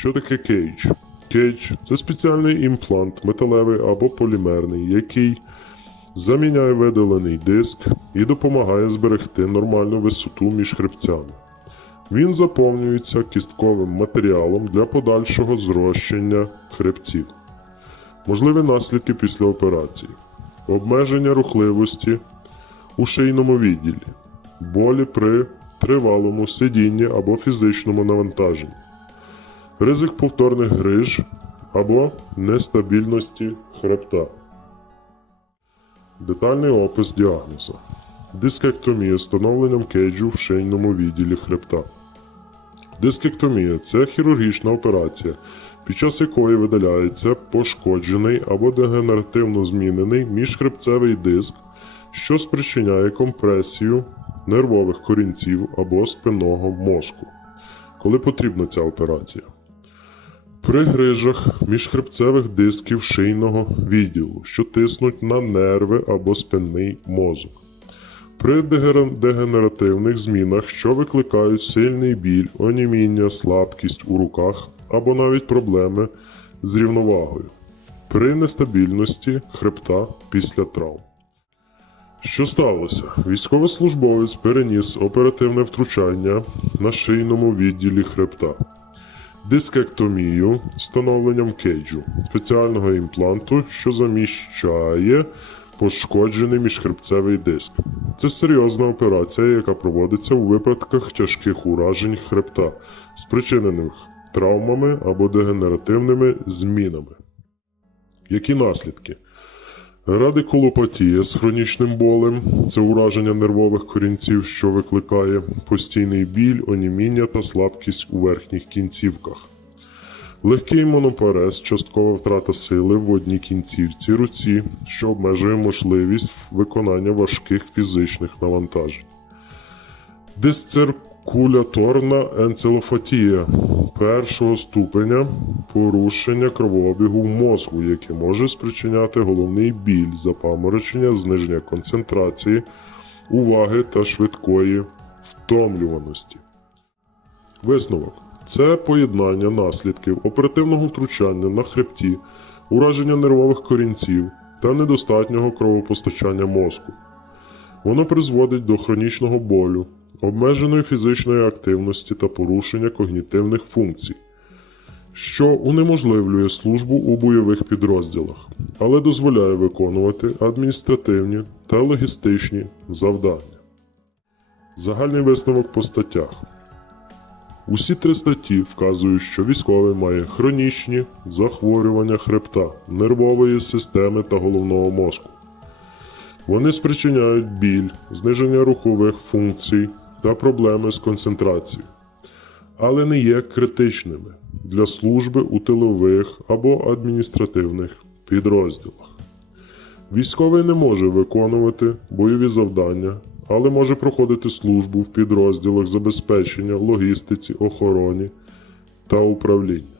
Що таке кейдж? Кейдж це спеціальний імплант, металевий або полімерний, який заміняє видалений диск і допомагає зберегти нормальну висоту між хребцями. Він заповнюється кістковим матеріалом для подальшого зрощення хребців. Можливі наслідки після операції: обмеження рухливості у шийному відділі, болі при тривалому сидінні або фізичному навантаженні, ризик повторних гриж або нестабільності хребта. Детальний опис діагнозу. Дискектомія встановленням кейджу в шийному відділі хребта. Дискектомія це хірургічна операція, під час якої видаляється пошкоджений або дегенеративно змінений міжхребцевий диск, що спричиняє компресію нервових корінців або спинного мозку, коли потрібна ця операція. При грижах міжхребцевих дисків шийного відділу, що тиснуть на нерви або спинний мозок. При дегенеративних змінах, що викликають сильний біль, оніміння, слабкість у руках або навіть проблеми з рівновагою. При нестабільності хребта після травм. Що сталося? Військовослужбовець переніс оперативне втручання на шийному відділі хребта, дискектомію встановленням кейджу, спеціального імпланту, що заміщає пошкоджений міжхребцевий диск. Це серйозна операція, яка проводиться у випадках тяжких уражень хребта, спричинених травмами або дегенеративними змінами. Які наслідки? Радикулопатія з хронічним болем це ураження нервових корінців, що викликає постійний біль, оніміння та слабкість у верхніх кінцівках. Легкий монопарез, часткова втрата сили в одній кінцівці руці, що обмежує можливість виконання важких фізичних навантажень. Дисциркуляторна енцелофатія першого ступеня порушення кровообігу в мозку, яке може спричиняти головний біль, запаморочення, зниження концентрації, уваги та швидкої втомлюваності. Висновок це поєднання наслідків оперативного втручання на хребті, ураження нервових корінців та недостатнього кровопостачання мозку. Воно призводить до хронічного болю, обмеженої фізичної активності та порушення когнітивних функцій, що унеможливлює службу у бойових підрозділах, але дозволяє виконувати адміністративні та логістичні завдання. Загальний висновок по статтях. Усі три статті вказують, що військовий має хронічні захворювання хребта, нервової системи та головного мозку. Вони спричиняють біль, зниження рухових функцій та проблеми з концентрацією, але не є критичними для служби у тилових або адміністративних підрозділах. Військовий не може виконувати бойові завдання, але може проходити службу в підрозділах забезпечення, логістиці, охороні та управління.